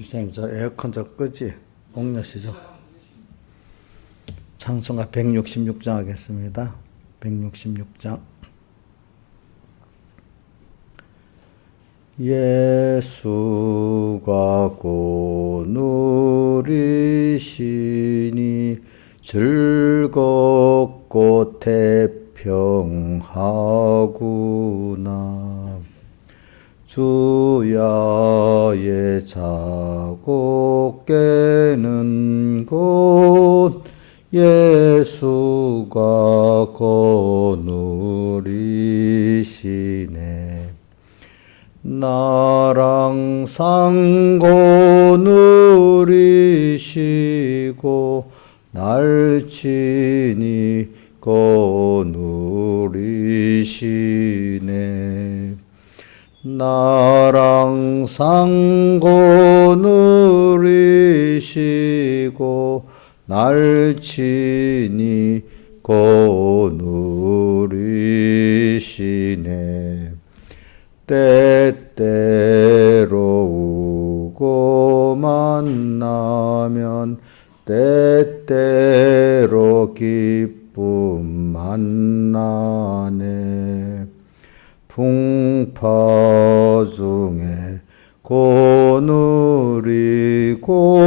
집사님, 저 에어컨 저 끄지? 옥녀시죠? 찬송가 166장 하겠습니다. 166장. 예수가 곧 누리시니 즐겁고 태평하구나. 주야의 자고 깨는 곳 예수가 곧 누리시네. 나랑 상고 누리시고 날 친히 곧 누리시네. 나랑 상고 누리시고 날 친히 곧 누리시네. 때때로 우고 만나면 때때로 기쁨 만나네. 풍파 중에 곧 누리고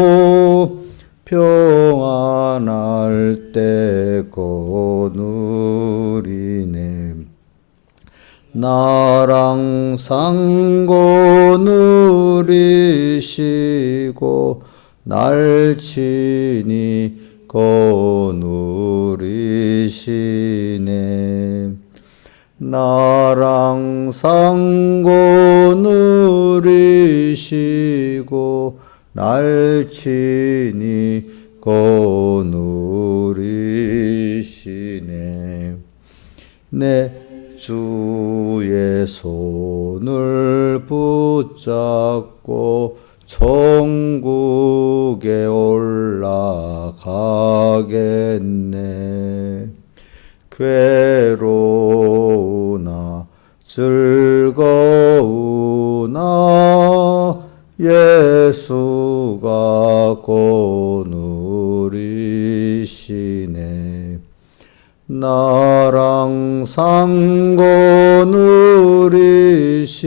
평안할 때 곧 누리네. 나랑 상고 누리시고 날 친히 곧 누리시네. 나랑 상고 누리시고 날 친히 곧 누리시네. 내 주의 손을 붙잡고 천국에 올라가겠네. 괴로우나 즐거우나 예수가 곧 누리시네. 나랑 상고 누리시고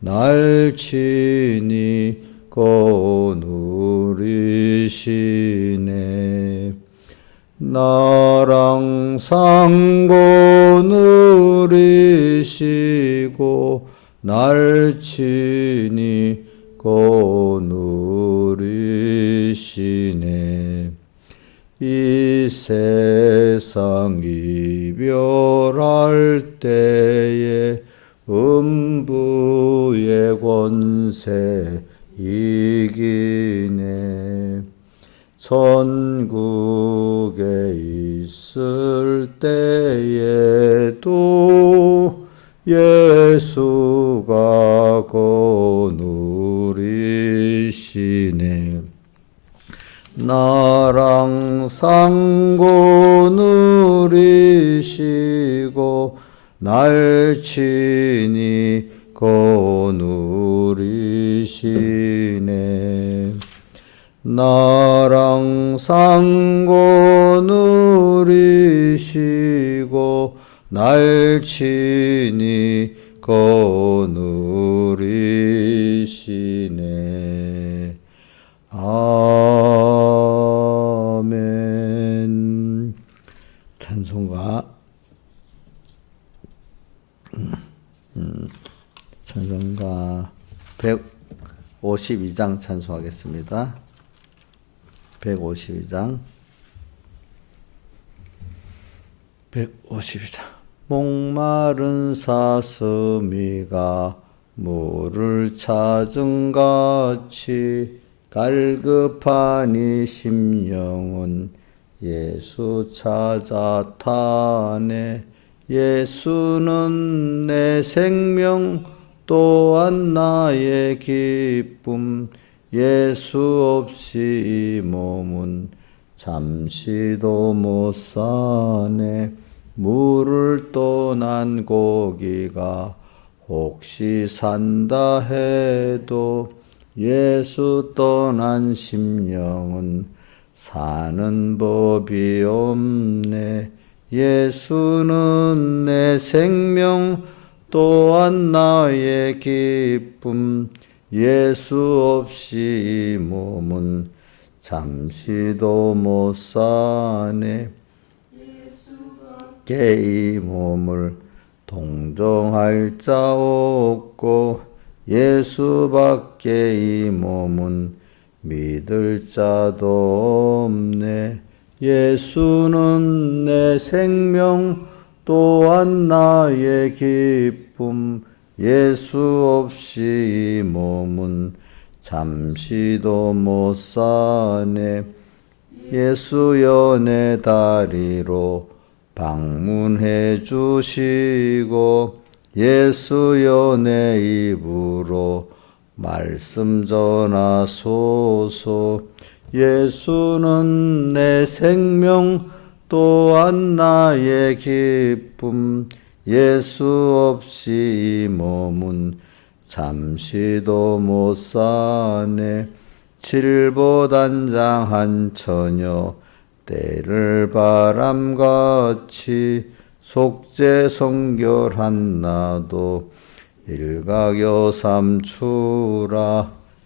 날 친히 곧 누리시네. 나랑 상고 누리시고 날 친히 곧 누리시네. 이 세상 이별할 때에 음부의 권세 이기네. 천국에 있을 때에도 예수가 곧 누리시네. 나랑 상고 누리시고 날 친히 곧 누리시네. 나랑 상고 누리시고 날 친히 곧 누리시네. 아멘. 찬송가 152장 찬송하겠습니다. 152장. 목마른 사슴이가 물을 찾은 같이 갈급한 이 심령은 예수 찾아 타네. 예수는 내 생명 또한 나의 기쁨. 예수 없이 이 몸은 잠시도 못 사네. 물을 떠난 고기가 혹시 산다 해도 예수 떠난 심령은 사는 법이 없네. 예수는 내 생명 또한 나의 기쁨. 예수 없이 이 몸은 잠시도 못 사네. 예수밖에 이 몸을 동정할 자 없고 예수밖에 이 몸은 믿을 자도 없네. 예수는 내 생명 또한 나의 기쁨. 예수 없이 이 몸은 잠시도 못 사네. 예수여 내 다리로 방문해 주시고 예수여 내 입으로 말씀 전하소서. 예수는 내 생명 또한 나의 기쁨. 예수 없이 이 몸은 잠시도 못 사네. 칠보단장한 처녀 때를 바람같이 속죄성결한 나도 일각여삼추라.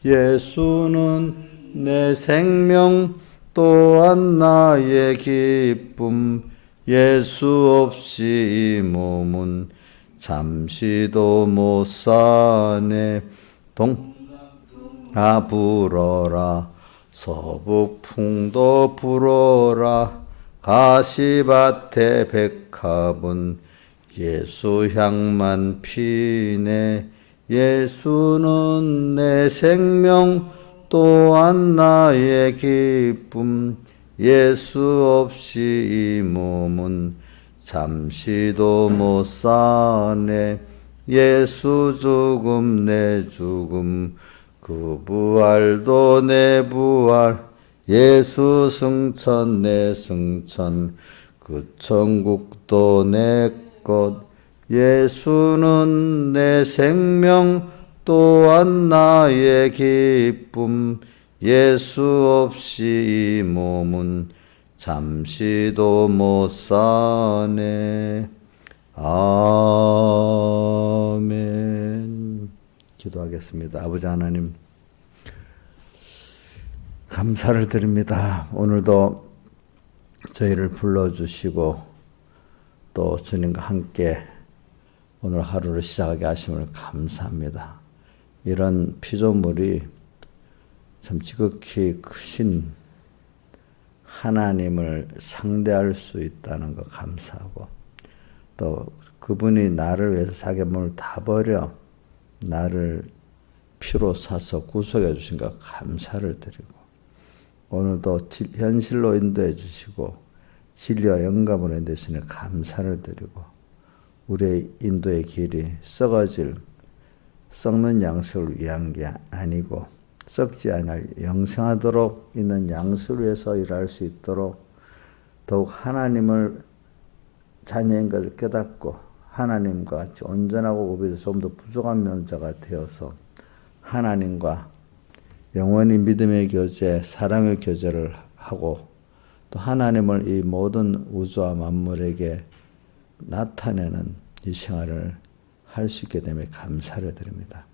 예수는 내 생명 또한 나의 기쁨. 예수 없이 이 몸은 잠시도 못 사네. 동아 불어라 서북풍도 불어라. 가시밭에 백합은 예수 향만 피네. 예수는 내 생명 또한 나의 기쁨. 예수 없이 이 몸은 잠시도 못 사네. 예수 죽음 내 죽음 그 부활도 내 부활. 예수 승천 내 승천 그 천국도 내 것. 예수는 내 생명 또한 나의 기쁨. 예수 없이 이 몸은 잠시도 못 사네. 아멘. 기도하겠습니다. 아버지 하나님, 감사를 드립니다. 오늘도 저희를 불러주시고 또 주님과 함께 오늘 하루를 시작하게 하심을 감사합니다. 이런 피조물이 참 지극히 크신 하나님을 상대할 수 있다는 거 감사하고, 또 그분이 나를 위해서 자기 몸을 다 버려 나를 피로 사서 구속해 주신 것 감사를 드리고, 오늘도 현실로 인도해 주시고 진리와 영감으로 인도해 주시니 감사를 드리고, 우리의 인도의 길이 썩는 양식을 위한 게 아니고 썩지 않을 영생하도록 있는 양식을 위해서 일할 수 있도록 더욱 하나님을 자녀인 것을 깨닫고 하나님과 같이 온전하고 고비도 좀 더 부족한 면자가 되어서 하나님과 영원히 믿음의 교제, 사랑의 교제를 하고 또 하나님을 이 모든 우주와 만물에게 나타내는 이 생활을 할 수 있게 되면 감사를 드립니다.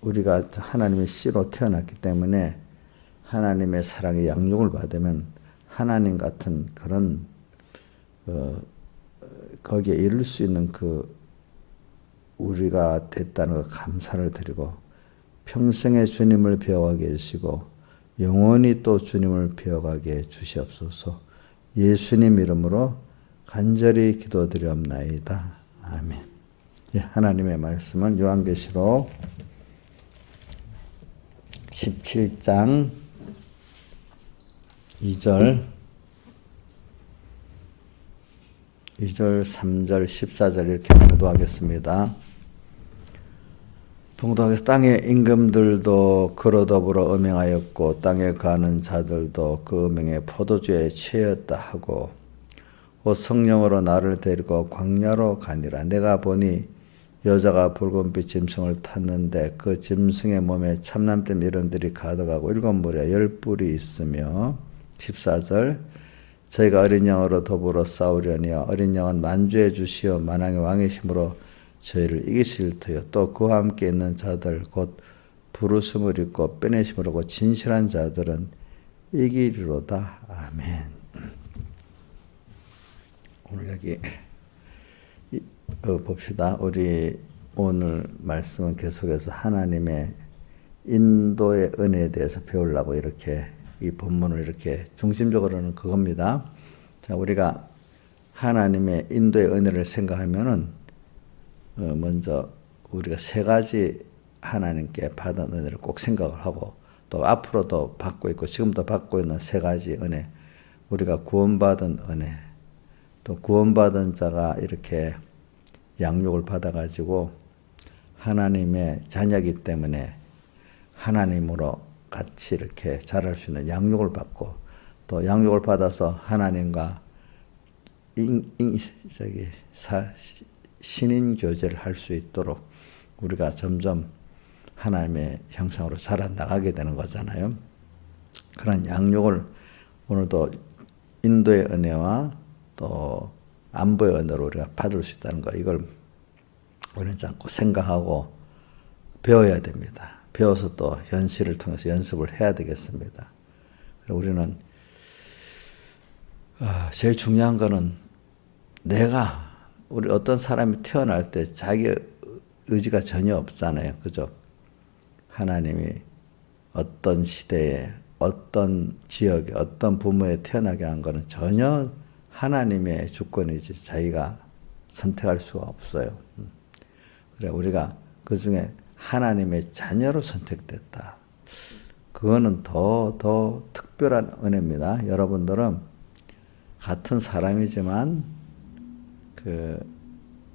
우리가 하나님의 씨로 태어났기 때문에 하나님의 사랑의 양육을 받으면 하나님 같은 그런 거기에 이룰 수 있는 그 우리가 됐다는 것 감사를 드리고, 평생에 주님을 배워가게 해주시고 영원히 또 주님을 배워가게 해 주시옵소서. 예수님 이름으로 간절히 기도드리옵나이다. 아멘. 예, 하나님의 말씀은 요한계시록 17장 2절, 3절, 14절 이렇게 봉독하겠습니다. 땅의 임금들도 그로 더불어 음행하였고 땅에 거하는 자들도 그 음행에 포도주에 취하였다 하고 곧 성령으로 나를 데리고 광야로 가니라. 내가 보니 여자가 붉은빛 짐승을 탔는데 그 짐승의 몸에 참남된 이름들이 가득하고 일곱 무리와 열 뿔이 있으며 14절 저희가 어린 양으로 더불어 싸우려니와 어린 양은 만주해 주시어 만왕의 왕이심으로 저희를 이기실 터요. 또 그와 함께 있는 자들 곧 부르심을 입고 빼내심을 하고 진실한 자들은 이기리로다. 아멘. 오늘 여기 봅시다. 우리 오늘 말씀은 계속해서 하나님의 인도의 은혜에 대해서 배우려고 이렇게 이 본문을 이렇게 중심적으로는 그겁니다. 자, 우리가 하나님의 인도의 은혜를 생각하면은 먼저 우리가 세 가지 하나님께 받은 은혜를 꼭 생각을 하고 또 앞으로도 받고 있고 지금도 받고 있는 세 가지 은혜, 우리가 구원받은 은혜, 또 구원받은 자가 이렇게 양육을 받아가지고 하나님의 자녀이기 때문에 하나님으로 같이 이렇게 자랄 수 있는 양육을 받고 또 양육을 받아서 하나님과 신인 교제를 할 수 있도록 우리가 점점 하나님의 형상으로 자라나가게 되는 거잖아요. 그런 양육을 오늘도 인도의 은혜와 또 안보의 은혜로 우리가 받을 수 있다는 거, 이걸 우리는 자꾸 생각하고 배워야 됩니다. 배워서 또 현실을 통해서 연습을 해야 되겠습니다. 우리는 제일 중요한 거는 우리 어떤 사람이 태어날 때 자기 의지가 전혀 없잖아요. 그죠? 하나님이 어떤 시대에 어떤 지역에 어떤 부모에 태어나게 한 거는 전혀 하나님의 주권이지 자기가 선택할 수가 없어요. 그래 우리가 그 중에 하나님의 자녀로 선택됐다. 그거는 더 특별한 은혜입니다. 여러분들은 같은 사람이지만 그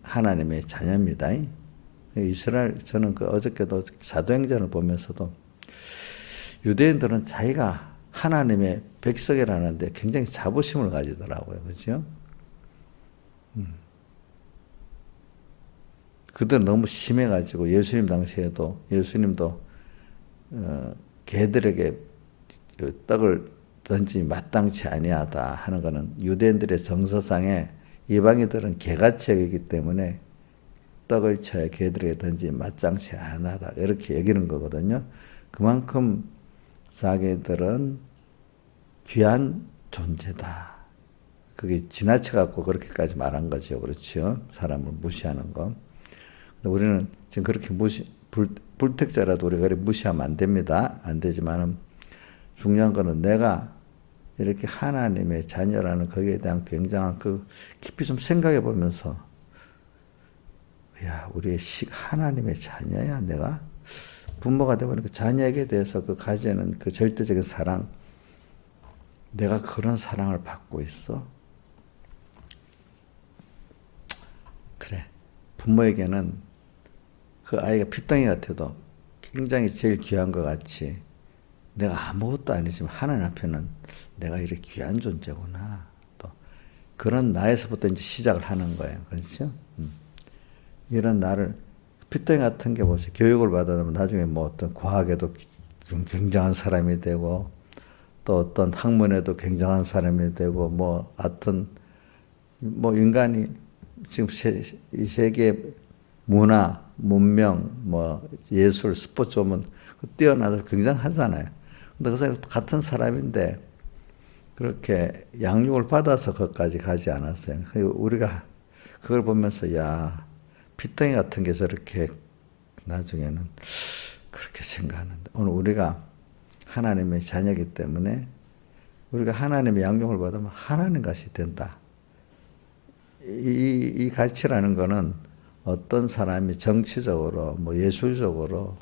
하나님의 자녀입니다. 이스라엘, 저는 어저께도 사도행전을 보면서도 유대인들은 자기가 하나님의 백성이라는데 굉장히 자부심을 가지더라고요. 그죠? 그들 너무 심해가지고 예수님 당시에도 예수님도 개들에게 떡을 던지기 마땅치 아니하다 하는 것은 유대인들의 정서상에 이방인들은 개같이 여기기 때문에 떡을 쳐야 개들에게 던지기 마땅치 않하다 이렇게 여기는 거거든요. 그만큼 자기들은 귀한 존재다. 그게 지나쳐갖고 그렇게까지 말한 거죠. 그렇죠? 사람을 무시하는 거. 우리는 지금 그렇게 불택자라도 우리가 그렇게 무시하면 안 됩니다. 안 되지만은 중요한 거는 내가 이렇게 하나님의 자녀라는 거기에 대한 굉장한 깊이 좀 생각해 보면서 우리의 하나님의 자녀야 내가? 부모가 되보니까 자녀에게 대해서 가지는 절대적인 사랑, 내가 그런 사랑을 받고 있어? 그래. 부모에게는 그 아이가 핏덩이 같아도 굉장히 제일 귀한 것 같이 내가 아무것도 아니지만 하나님 앞에는 내가 이렇게 귀한 존재구나. 또 그런 나에서부터 이제 시작을 하는 거예요. 그렇죠? 이런 나를 핏덩이 같은 게 보세요. 교육을 받아보면 나중에 어떤 과학에도 굉장한 사람이 되고 또 어떤 학문에도 굉장한 사람이 되고 하여튼 인간이 지금 이 세계 문화, 문명, 예술, 스포츠 보면 뛰어나서 굉장하잖아요. 근데 그 사람 같은 사람인데 그렇게 양육을 받아서 거기까지 가지 않았어요. 우리가 그걸 보면서 핏덩이 같은 게 저렇게 나중에는 그렇게 생각하는데 오늘 우리가 하나님의 자녀이기 때문에 우리가 하나님의 양육을 받으면 하나님 같이 된다. 이 가치라는 거는 어떤 사람이 정치적으로 예술적으로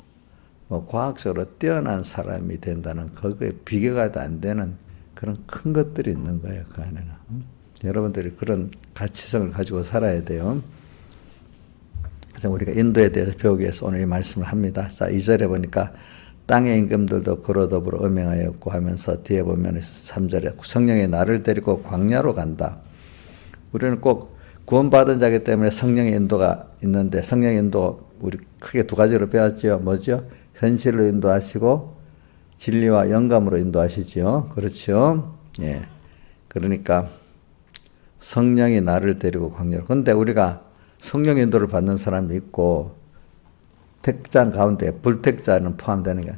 과학적으로 뛰어난 사람이 된다는 거기에 비교가 안 되는 그런 큰 것들이 있는 거예요. 그 안에는. 여러분들이 그런 가치성을 가지고 살아야 돼요. 그래서 우리가 인도에 대해서 배우기 위해서 오늘 이 말씀을 합니다. 자, 2절에 보니까 땅의 임금들도 그로 더불어 음행하였고 하면서 뒤에 보면 3절에 성령이 나를 데리고 광야로 간다. 우리는 꼭 구원받은 자기 때문에 성령의 인도가 있는데, 성령의 인도 우리 크게 두 가지로 배웠죠. 뭐죠? 현실로 인도하시고 진리와 영감으로 인도하시죠. 그렇죠? 예. 그러니까 성령이 나를 데리고 광야로. 근데 우리가 성령 인도를 받는 사람이 있고 택장 가운데 불택자는 포함되는 게,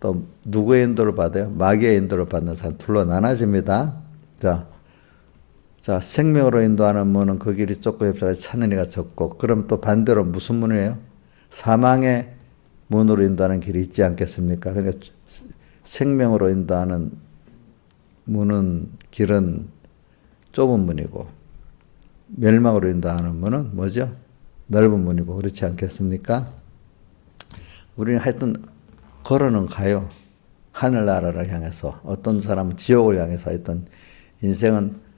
또 누구의 인도를 받아요? 마귀의 인도를 받는 사람 둘로 나눠집니다. 자, 생명으로 인도하는 문은 그 길이 좁고 협착에 찾는 이가 적고, 그럼 또 반대로 무슨 문이에요? 사망의 문으로 인도하는 길이 있지 않겠습니까? 그러니까 생명으로 인도하는 길은 좁은 문이고, 멸망으로 인도하는 문은 뭐죠? 넓은 문이고, 그렇지 않겠습니까? 우리는 하여튼 걸어는 가요. 하늘나라를 향해서. 어떤 사람은 지옥을 향해서. 하여튼 인생은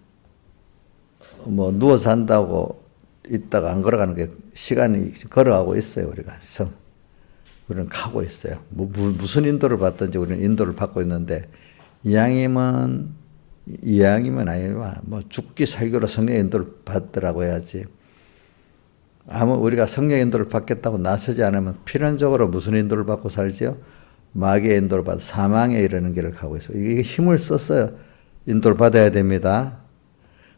뭐 누워 잔다고 있다가 안 걸어가는 게, 시간이 걸어가고 있어요. 우리는 가고 있어요. 무슨 인도를 받든지 우리는 인도를 받고 있는데, 이왕이면 아니면 뭐 죽기 살기로 성령 인도를 받더라고 해야지. 아무 우리가 성령 인도를 받겠다고 나서지 않으면 필연적으로 무슨 인도를 받고 살지요? 마귀의 인도를 받아 사망에 이르는 길을 가고 있어요. 이게 힘을 썼어요. 인도를 받아야 됩니다.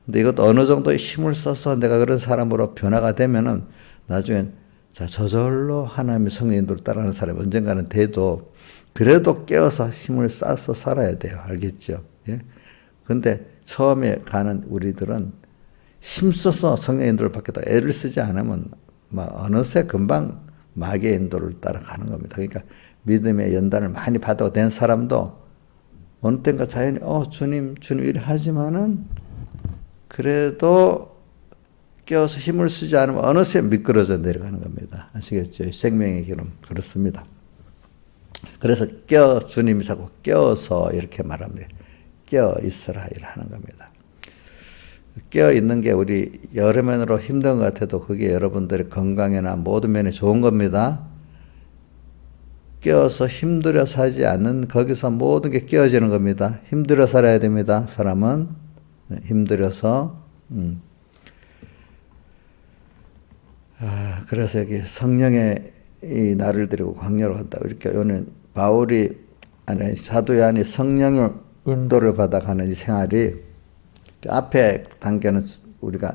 근데 이것도 어느 정도 힘을 써서 내가 그런 사람으로 변화가 되면은 나중엔 저절로 하나님의 성령 인도를 따라하는 사람이 언젠가는 돼도, 그래도 깨어서 힘을 쌓아서 살아야 돼요. 알겠죠? 예? 근데 처음에 가는 우리들은 힘써서 성령 인도를 받겠다 애를 쓰지 않으면 막 어느새 금방 마귀의 인도를 따라가는 겁니다. 그러니까 믿음의 연단을 많이 받아도 된 사람도 어느 때인가 자연히 주님 이래 하지만은 그래도 깨어서 힘을 쓰지 않으면 어느새 미끄러져 내려가는 겁니다. 아시겠죠? 생명의 길은 그렇습니다. 그래서 주님이 자꾸 깨어서 이렇게 말합니다. 깨어 있으라 이래 하는 겁니다. 깨어 있는 게 우리 여러 면으로 힘든 것 같아도 그게 여러분들의 건강이나 모든 면에 좋은 겁니다. 깨어서 힘들어 살지 않는, 거기서 모든 게 깨어지는 겁니다. 힘들어 살아야 됩니다. 사람은 힘들어서. 그래서 여기 성령의 이 나를 데리고 광야로 간다. 이렇게 오늘 사도 요한이 성령의 인도를 받아가는 이 생활이, 앞에 단계는 우리가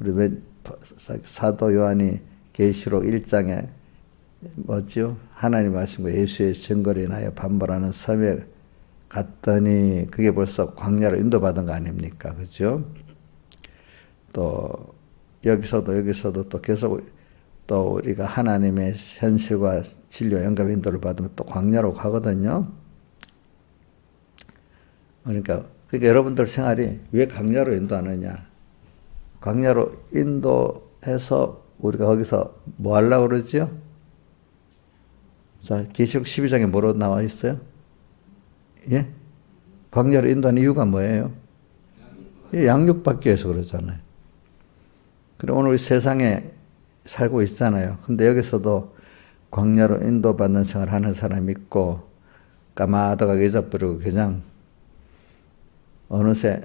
우리 사도 요한이 계시록 1장에 뭐죠? 하나님 하신 거 예수의 증거로 인하여 반발하는 섬에 갔더니 그게 벌써 광야로 인도받은 거 아닙니까? 그죠? 또 여기서도 또 계속 또 우리가 하나님의 현실과 진리와 영감 인도를 받으면 또 광야로 가거든요. 그러니까 여러분들 생활이 왜 광야로 인도하느냐? 광야로 인도해서 우리가 거기서 뭐 하려고 그러지요? 자, 계시록 12장에 뭐로 나와 있어요? 예? 광야로 인도하는 이유가 뭐예요? 양육받기 위해서 그러잖아요. 그리고 오늘 세상에 살고 있잖아요. 근데 여기서도 광야로 인도받는 생활을 하는 사람이 있고, 까마득하게 잊어버리고 그냥 어느새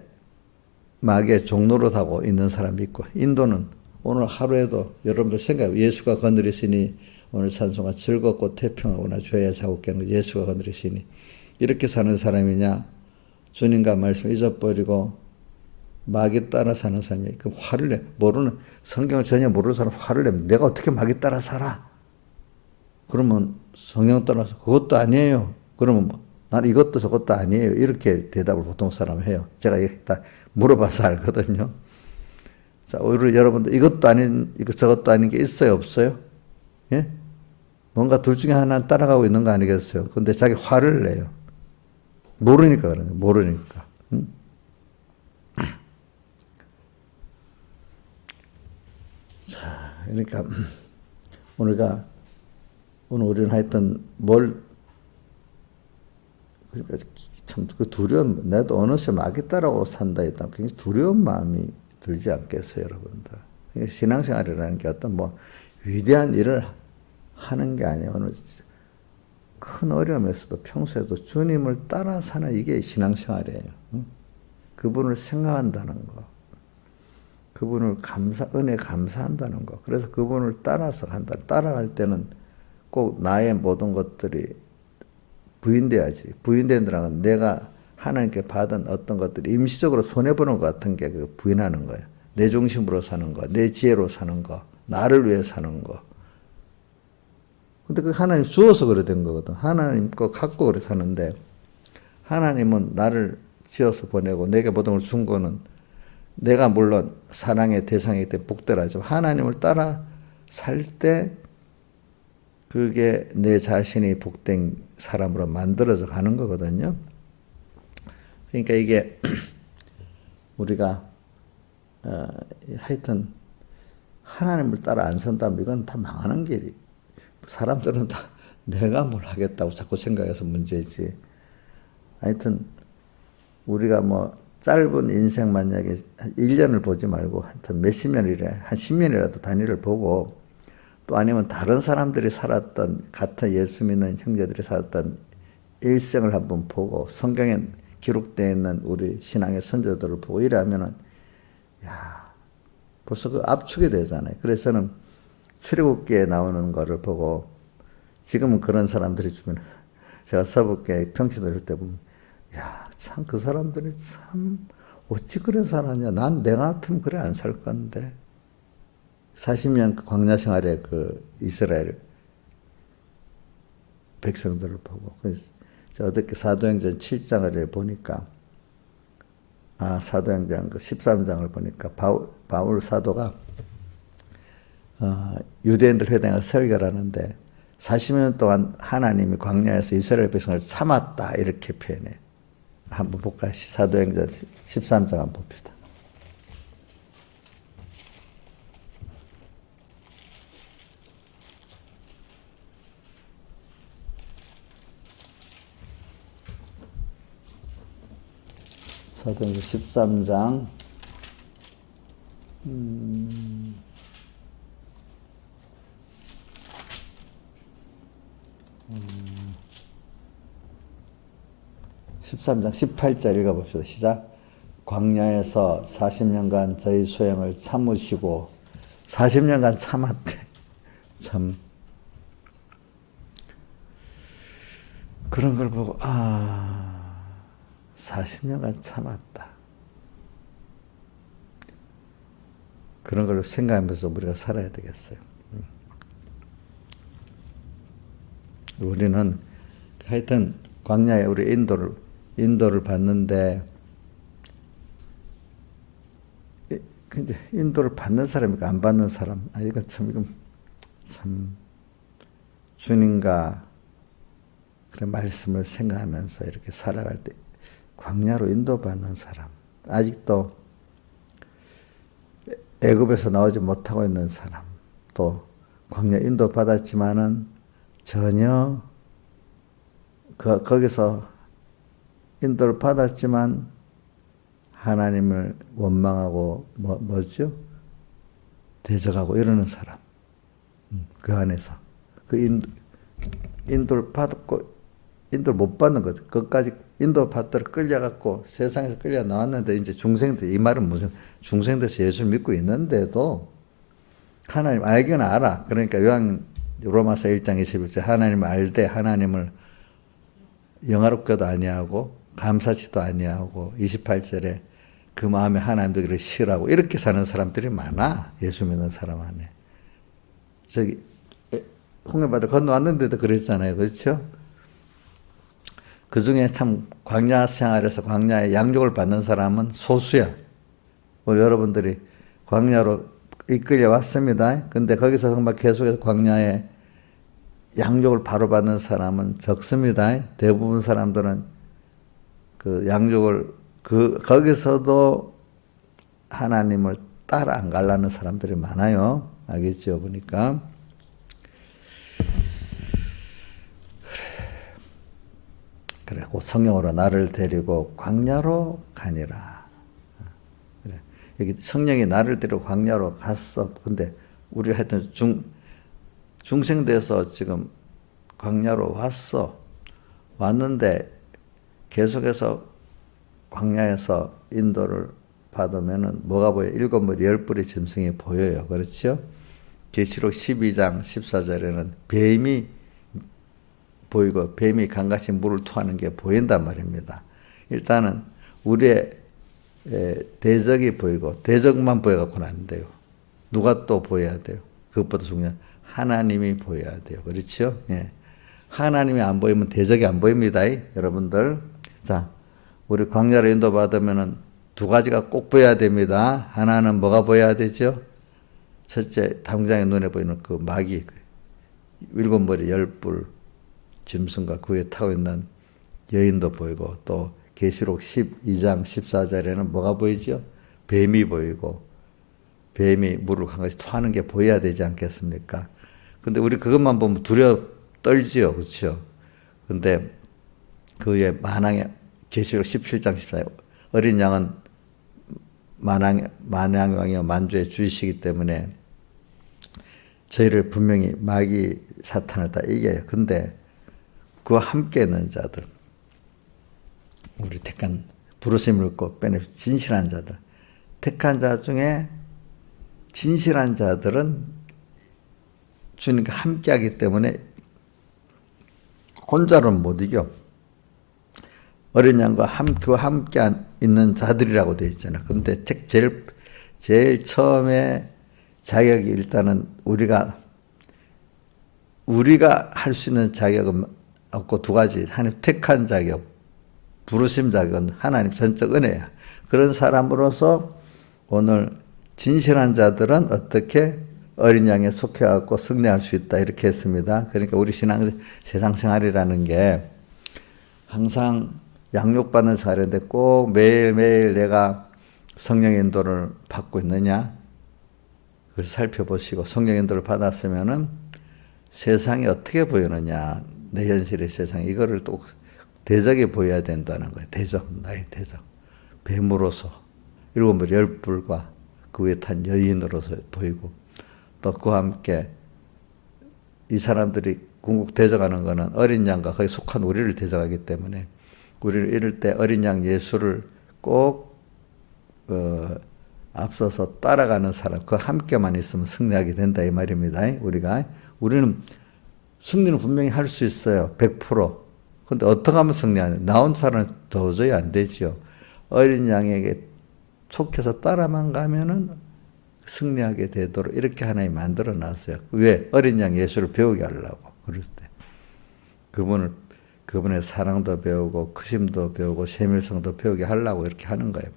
마귀의 종노릇하고 있는 사람이 있고, 인도는 오늘 하루에도 여러분들 예수가 거느리시니 오늘 찬송가 즐겁고 태평하구나 죄야 자고 깨는 예수가 거느리시니, 이렇게 사는 사람이냐, 주님과 말씀 잊어버리고 마귀 따라 사는 사람이 그 화를 내. 성경을 전혀 모르는 사람 화를 내면 내가 어떻게 마귀 따라 살아? 그러면 성경 따라서 그것도 아니에요. 그러면 나는 이것도 저것도 아니에요. 이렇게 대답을 보통 사람은 해요. 제가 다 물어봐서 알거든요. 자, 우리 여러분들 이것도 아닌 저것도 아닌 게 있어요, 없어요? 예? 뭔가 둘 중에 하나는 따라가고 있는 거 아니겠어요? 근데 자기 화를 내요. 모르니까 그런 거예요. 모르니까. 자, 그러니까 오늘 우리는 하여튼 그러니까 참 그 두려움, 나도 어느새 마귀 따라고 산다 했다면 굉장히 두려운 마음이 들지 않겠어요, 여러분들? 신앙생활이라는 게 어떤 위대한 일을 하는 게 아니에요. 오늘 큰 어려움에서도 평소에도 주님을 따라 사는 이게 신앙생활이에요. 그분을 생각한다는 거. 그분을 은혜 감사한다는 거. 그래서 그분을 따라서 간다. 따라갈 때는 꼭 나의 모든 것들이 부인돼야지. 부인된다는 건 내가 하나님께 받은 어떤 것들이 임시적으로 손해보는 것 같은 게 그 부인하는 거예요. 내 중심으로 사는 거, 내 지혜로 사는 거, 나를 위해 사는 거. 근데 그 하나님 주어서 그래 된 거거든. 하나님 거 갖고 그래 사는데, 하나님은 나를 지어서 보내고 내게 모든 걸 준 거는 내가 물론 사랑의 대상이기 때문에 복되라지만 하나님을 따라 살 때 그게 내 자신이 복된 사람으로 만들어져 가는 거거든요. 그러니까 이게 우리가 하여튼 하나님을 따라 안 선다면 이건 다 망하는 길이. 사람들은 다 내가 뭘 하겠다고 자꾸 생각해서 문제지. 하여튼 우리가 뭐 짧은 인생 만약에 1년을 보지 말고 하여튼 몇십 년이래, 한 10년이라도 단위를 보고, 또 아니면 다른 사람들이 살았던, 같은 예수 믿는 형제들이 살았던 일생을 한번 보고 성경에 기록되어 있는 우리 신앙의 선조들을 보고 이러면은 야, 벌써 그 압축이 되잖아요. 그래서 저는 출애굽기에 나오는 거를 보고, 지금은 그런 사람들이 주면 제가 서북계 평신도를 때 보면 야, 참 그 사람들이 참 어찌 그래 살았냐. 난 내가 같으면 그래 안 살 건데. 40년 광야 생활의 그 이스라엘 백성들을 보고, 그래서 어저께 사도행전 7장을 보니까, 사도행전 그 13장을 보니까 바울 사도가 유대인들 회당에서 설교를 하는데 40년 동안 하나님이 광야에서 이스라엘 백성을 참았다 이렇게 표현해. 한번 볼까요? 사도행전 13장 한번 봅시다. 사도행전 13장 13장 18절 읽어봅시다. 시작. 광야에서 40년간 저희 소행을 참으시고 40년간 참았대. 참 그런 걸 보고 40년간 참았다. 그런 걸 생각하면서 우리가 살아야 되겠어요. 우리는 하여튼 광야에 우리 인도를 받는데, 근데 인도를 받는 사람이니까 안 받는 사람, 이거 참 주님과 그런 말씀을 생각하면서 이렇게 살아갈 때 광야로 인도받는 사람, 아직도 애굽에서 나오지 못하고 있는 사람, 또 광야 인도받았지만은 전혀 거기서 인도를 받았지만 하나님을 원망하고 뭐죠? 대적하고 이러는 사람. 그 안에서 그 인도를 받았고 인도를 못 받는 거죠. 끝까지 인도 받도록 끌려갖고 세상에서 끌려 나왔는데, 이제 중생들, 이 말은 무슨 중생돼서 예수를 믿고 있는데도 하나님 알긴 알아. 그러니까 로마서 1장 21절 하나님을 알되 하나님을 영화롭게도 아니하고 감사치도 아니하고, 28절에 그 마음에 하나님 되기를 싫어하고, 이렇게 사는 사람들이 많아. 예수 믿는 사람 안에. 저기 홍해바다를 건너왔는데도 그랬잖아요. 그렇죠? 그 중에 참 광야 생활에서 광야의 양육을 받는 사람은 소수야. 우리 여러분들이 광야로 이끌려 왔습니다. 근데 거기서 정말 계속해서 광야에 양육을 바로 받는 사람은 적습니다. 대부분 사람들은 그 양육을 거기서도 하나님을 따라 안 가려는 사람들이 많아요. 알겠죠? 보니까. 그래, 곧 성령으로 나를 데리고 광야로 가니라. 그래, 여기 성령이 나를 데리고 광야로 갔어. 근데 우리 하여튼 중생돼서 지금 광야로 왔는데 계속해서 광야에서 인도를 받으면은 뭐가 보여요? 일곱 머리 열 뿔의 짐승이 보여요. 그렇죠? 계시록 12장 14절에는 뱀이 보이고 뱀이 강같이 물을 토하는 게 보인단 말입니다. 일단은 우리의 대적이 보이고 대적만 보여갖고는 안 돼요. 누가 또 보여야 돼요? 그것보다 중요한 하나님이 보여야 돼요. 그렇죠? 예. 하나님이 안 보이면 대적이 안 보입니다. 여러분들. 자, 우리 광야로 인도받으면은 두 가지가 꼭 보여야 됩니다. 하나는 뭐가 보여야 되죠? 첫째, 당장의 눈에 보이는 그 마귀, 일곱 머리 열 뿔 짐승과 그 위에 타고 있는 여인도 보이고, 또 계시록 12장 14절에는 뭐가 보이죠? 뱀이 보이고, 뱀이 물을 강같이 토하는 게 보여야 되지 않겠습니까? 근데 우리 그것만 보면 두려워 떨지요. 그렇죠? 근데 그 위에 만왕의 계시록 17장 14절 어린 양은 만왕의 왕이요 만주의 주이시기 때문에 저희를 분명히 마귀 사탄을 다 이겨요. 근데 그와 함께 있는 자들, 우리 택한 부르심을 얻고 빼내 진실한 자들, 택한 자 중에 진실한 자들은 주님과 함께하기 때문에 혼자로는 못 이겨. 어린 양과 함께 있는 자들이라고 되어 있잖아. 근데 제일 처음에 자격이 일단은 우리가 할 수 있는 자격은 없고 두 가지. 하나님 택한 자격, 부르심 자격은 하나님 전적 은혜야. 그런 사람으로서 오늘 진실한 자들은 어떻게 어린 양에 속해갖고 승리할 수 있다 이렇게 했습니다. 그러니까 우리 세상 생활이라는 게 항상 양육받는 생활인데 꼭 매일매일 내가 성령의 인도를 받고 있느냐? 그래서 살펴보시고 성령의 인도를 받았으면은 세상이 어떻게 보이느냐? 내 현실의 세상 이거를 또 대적이 보여야 된다는 거예요. 나의 대적. 뱀으로서 일곱 머리 열 뿔과 그 위에 탄 여인으로서 보이고 또 그와 함께 이 사람들이 궁극 대적하는 것은 어린 양과 거기 속한 우리를 대적하기 때문에 우리를 이럴 때 어린 양 예수를 꼭 앞서서 따라가는 사람, 그 함께만 있으면 승리하게 된다 이 말입니다. 우리는 승리는 분명히 할 수 있어요. 100%. 근데 어떻게 하면 승리하냐? 나온 사람은 도저히 안 되죠. 어린 양에게 속해서 따라만 가면은 승리하게 되도록 이렇게 하나님 만들어 놨어요. 왜? 어린 양 예수를 배우게 하려고. 그럴 때. 그분의 사랑도 배우고, 크심도 배우고, 세밀성도 배우게 하려고 이렇게 하는 거예요.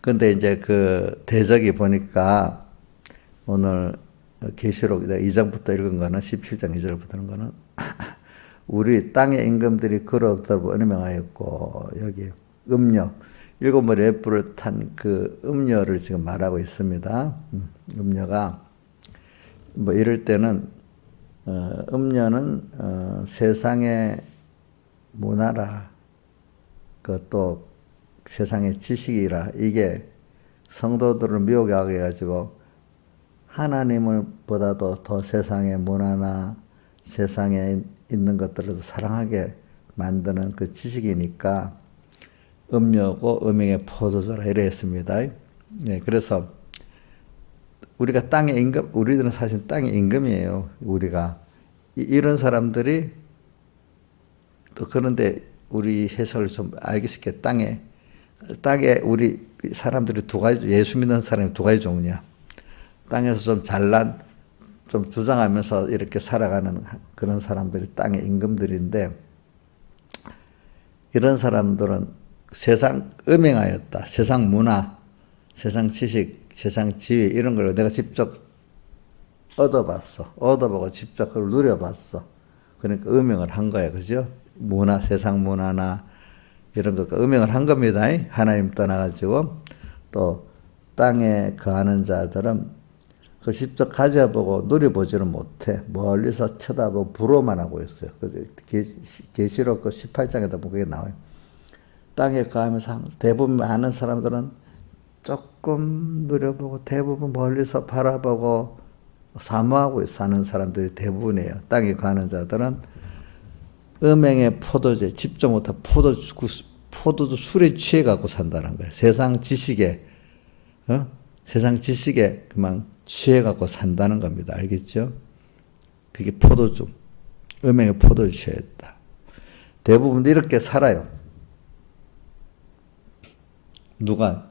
근데 이제 그 대적이 보니까 오늘 계시록 2장부터 읽은 거는 17장 2절부터 거는 우리 땅의 임금들이 그로부터 은명하였고 여기 음녀 일곱 머리 뿔을 탄 그 음녀를 지금 말하고 있습니다. 음녀가 뭐 이럴 때는 음녀는 세상의 문화라 그것도 세상의 지식이라 이게 성도들을 미혹하게 해가지고 하나님을 보다도 더 세상의 문화나 세상에 있는 것들을 사랑하게 만드는 그 지식이니까 음녀고 음행의 포도주라 이래 했습니다. 네, 그래서 우리가 땅의 임금, 우리들은 사실 땅의 임금이에요. 우리가 이런 사람들이 또 그런데 우리 해석을 좀 알기 쉽게 땅에 우리 사람들이 두 가지 예수 믿는 사람이 두 가지 종류냐. 땅에서 좀 잘난 좀 주장하면서 이렇게 살아가는 그런 사람들이 땅의 임금들인데 이런 사람들은 세상 음행하였다. 세상 문화, 세상 지식, 세상 지위 이런 걸 내가 직접 얻어보고 직접 그걸 누려봤어. 그러니까 음행을 한 거야. 그죠? 문화, 세상 문화나 이런 것 음행을 한 겁니다. 하나님 떠나가지고 또 땅에 거하는 자들은 그걸 직접 가져보고 누려보지는 못해. 멀리서 쳐다보고 부러워만 하고 있어요. 계시록 그 18장에다 보면 그게 나와요. 땅에 거하면서 대부분 많은 사람들은 조금 누려보고 대부분 멀리서 바라보고 사모하고 사는 사람들이 대부분이에요. 땅에 거하는 자들은 음행의 포도주에 집중 못한 포도주 술에 취해 갖고 산다는 거예요. 세상 지식에 세상 지식에 그만 취해 갖고 산다는 겁니다. 알겠죠? 그게 포도주, 음행의 포도주 취했다. 대부분 이렇게 살아요. 누가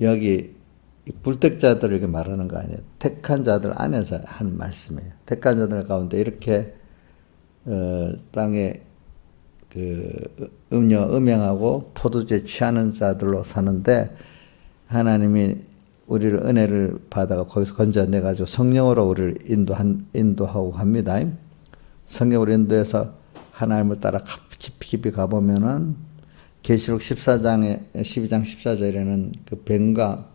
여기 불택자들에게 말하는 거 아니에요. 택한 자들 안에서 한 말씀이에요. 택한 자들 가운데 이렇게 땅에 그 음행하고 포도주에 취하는 자들로 사는데 하나님이 우리를 은혜를 받아가 거기서 건져내 가지고 성령으로 우리를 인도하고 합니다. 성령으로 인도해서 하나님을 따라 깊이 가보면은 계시록 12장 14절에는 그 뱀과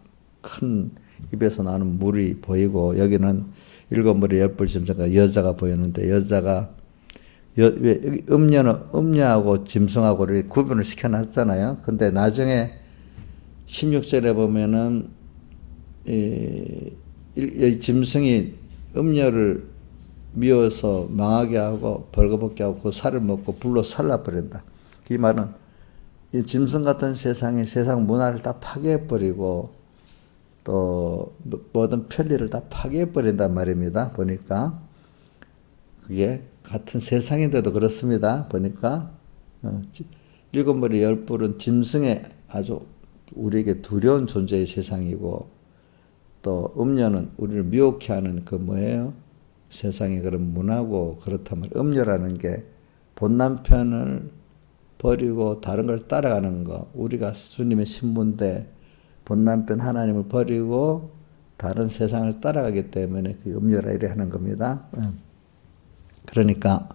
큰 입에서 나오는 물이 보이고 여기는 일곱 머리 열불 짐승과 여자가 보이는데 여자가 음녀하고 짐승하고를 구분을 시켜놨잖아요. 근데 나중에 16절에 보면은 이 짐승이 음녀를 미워서 망하게 하고 벌거벗게 하고 그 살을 먹고 불로 살라버린다. 이 말은 이 짐승 같은 세상이 세상 문화를 다 파괴해버리고 또 모든 편리를 다 파괴해버린단 말입니다. 보니까 그게 같은 세상인데도 그렇습니다. 보니까 일곱 머리 열 뿔은 짐승의 아주 우리에게 두려운 존재의 세상이고 또 음녀는 우리를 미혹해 하는 그 뭐예요? 세상의 그런 문화고 그렇다면 음녀라는 게 본남편을 버리고 다른 걸 따라가는 거. 우리가 주님의 신부인데 본남편 하나님을 버리고 다른 세상을 따라가기 때문에 그 음녀라 이래 하는 겁니다. 그러니까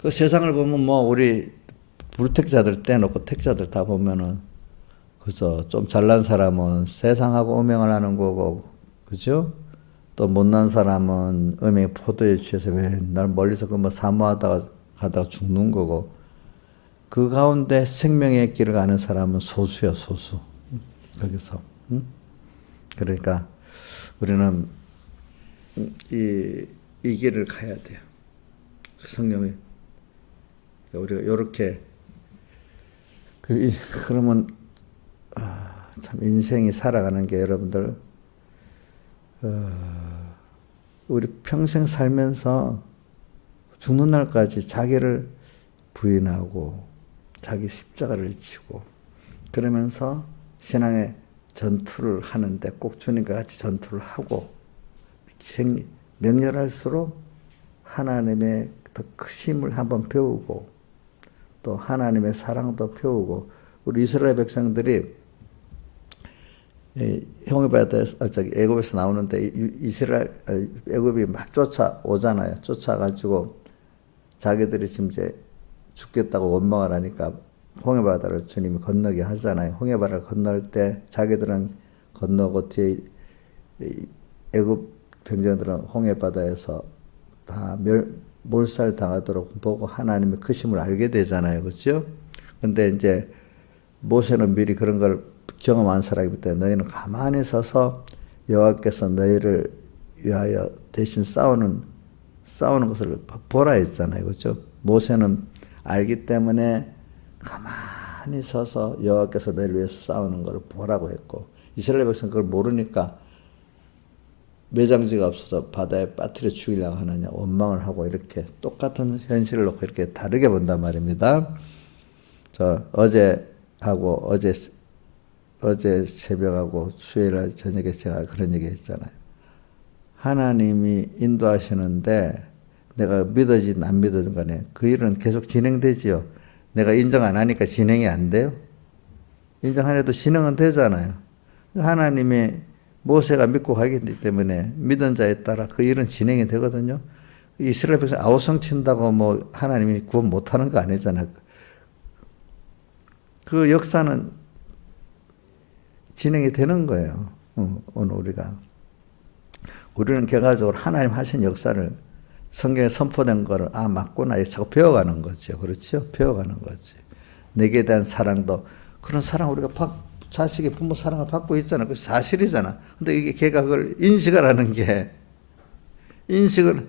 그 세상을 보면 뭐 우리 불택자들 떼놓고 택자들 다 보면은 그죠? 좀 잘난 사람은 세상하고 음행을 하는 거고, 그죠? 또 못난 사람은 음행 포도에 취해서 맨날 멀리서 그 뭐 사모하다가 가다가 죽는 거고, 그 가운데 생명의 길을 가는 사람은 소수야, 소수. 거기서. 그러니까 우리는 이 길을 가야 돼요. 성령이 우리가 이렇게 그러면 참 인생이 살아가는 게 여러분들 우리 평생 살면서 죽는 날까지 자기를 부인하고 자기 십자가를 지고 그러면서 신앙의 전투를 하는데 꼭 주님과 같이 전투를 하고 명렬할수록 하나님의 더 크심을 한번 배우고 또 하나님의 사랑도 배우고 우리 이스라엘 백성들이 홍해바다에서 애굽에서 나오는데 애굽이 막 쫓아오잖아요. 쫓아가지고 자기들이 지금 이제 죽겠다고 원망을 하니까 홍해바다를 주님이 건너게 하잖아요. 홍해바다를 건널 때 자기들은 건너고 뒤에 애굽 병정들은 홍해바다에서 다 몰살 당하도록 보고 하나님의 크심을 알게 되잖아요. 그렇죠? 근데 이제 모세는 미리 그런 걸 경험한 사람이기 때문에 너희는 가만히 서서 여호와께서 너희를 위하여 대신 싸우는 것을 보라 했잖아요. 그렇죠? 모세는 알기 때문에 가만히 서서 여호와께서 너희를 위해서 싸우는 것을 보라고 했고 이스라엘 백성은 그걸 모르니까 매장지가 없어서 바다에 빠뜨려 죽이려고 하느냐 원망을 하고 이렇게 똑같은 현실을 놓고 이렇게 다르게 본단 말입니다. 어제하고 어제 새벽하고 수요일 저녁에 제가 그런 얘기 했잖아요. 하나님이 인도하시는데 내가 믿어지든 안 믿어지든 간에 그 일은 계속 진행되지요. 내가 인정 안 하니까 진행이 안 돼요. 인정 안 해도 진행은 되잖아요. 하나님이 모세가 믿고 가기 때문에 믿은 자에 따라 그 일은 진행이 되거든요. 이스라엘 백성 아우성 친다고 뭐 하나님이 구원 못하는 거 아니잖아요. 그 역사는 진행이 되는 거예요. 오늘 우리는 결과적으로 하나님 하신 역사를 성경에 선포된 거를 맞구나 자꾸 배워가는 거죠. 그렇죠? 배워가는 거지. 내게 대한 사랑도 그런 사랑 우리가 자식의 부모 사랑을 받고 있잖아. 그 사실이잖아. 근데 이게 걔가 그걸 인식을 하는 게 인식을